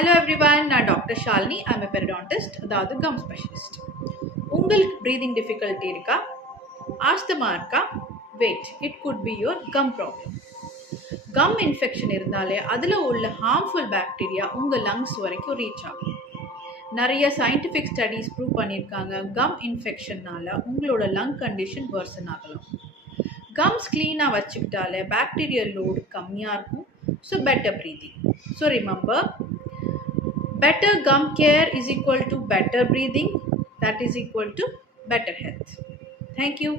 Hello everyone, நான் doctor Shalini. I'm a periodontist, அதாவது come specialist. உங்களுக்கு ப்ரீதிங் டிஃபிகல்ட்டி இருக்கா, ஆஸ்துமா இருக்கா? Wait, it could be your come problem. Come infection இருந்தாலே அதில் உள்ள ஹார்ம்ஃபுல் பாக்டீரியா உங்கள் லங்ஸ் வரைக்கும் ரீச் ஆகும். நிறைய சயின்டிஃபிக் ஸ்டடீஸ் ப்ரூவ் பண்ணியிருக்காங்க, கம் இன்ஃபெக்ஷன்னால உங்களோட லங் கண்டிஷன் வர்சன் ஆகலாம். கம்ஸ் க்ளீனாக வச்சுக்கிட்டாலே பாக்டீரியல் லோடு கம்மியாக இருக்கும். So better breathing. So remember, better gum care is equal to better breathing, that is equal to better health. Thank you.